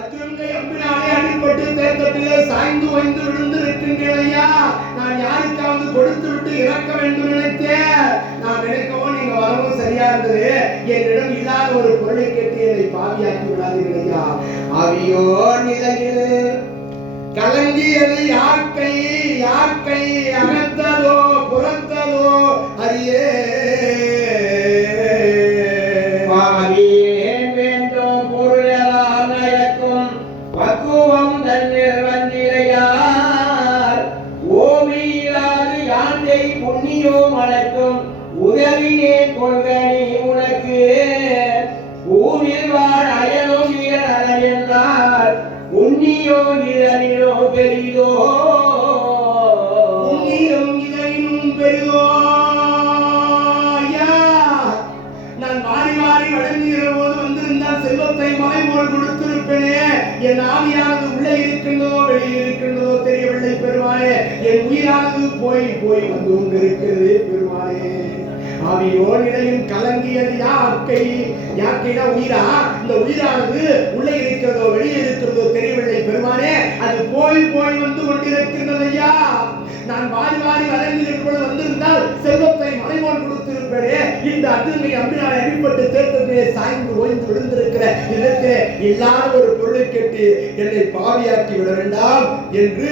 அத்துங்கை அம்பினாலே அடிபட்டு தேர்தட்டிலே சாய்ந்து ஓய்ந்து விழுந்து இருக்கின்றேன் ஐயா. நான் யாருக்காவது கொடுத்து விட்டு இறக்க வேண்டும் நினைத்தேன். நான் நினைக்கவோ நீங்க வரவும் சரியா இருந்தது. என்னிடம் இல்லாத ஒரு பொருளை கேட்டு என்னை பாவியாக்கி விடாதீர்கள் ஐயா. ஆவியோ நிலையில் கலங்கியது யாக்கை யாக்கை அகத்ததோ புறத்ததோ அறியே. பக்குவம் தன்னில் வந்திரையார் ஓவியாது யாந்தை புண்ணியோ மணக்கும் உதவினே கொள்கனி உனக்கு ஊரில் வாழ் அயலோ வீரன் என்றார் உன்னியோ இதனிலோ பெரிதோ உன்னியும் இதனினும் பெரிதோ. நான் மாறி மாறி வழங்குகிற போது வந்திருந்தால் செல்வத்தை மலை போல் கொடுத்திருப்பேனே. என் ஆவியானது உள்ளே இருக்கின்றதோ வெளியே இருக்கின்றதோ தெரியவில்லை பெருமானே. என் உயிரானது போய் போய் வந்து கொண்டிருக்கிறது பெருமானே. ஆவியோ நிலையும் கலங்கியது யாக்கை யாக்கைனா உயிரா. இந்த உயிரானது உள்ளே இருக்கிறதோ வெளியே இருக்கிறதோ தெரியவில்லை பெருமானே. அது போய் போய் வந்து கொண்டிருக்கின்றது ஐயா. நான் வாரி வாரி வழங்குகிற வந்திருந்தால் செல்வத்தை மலைவோன் கொடுத்திருப்பேனே. இந்த அத்துங்கை அம்பினாலே அடிபட்டு தேர்தலே சாய்ந்து ஓய்ந்து விழுந்திருக்கிற இடத்திலே இல்லாத ஒரு பொருளை கேட்டு என்னை பாவியாக்கி விட வேண்டாம் என்று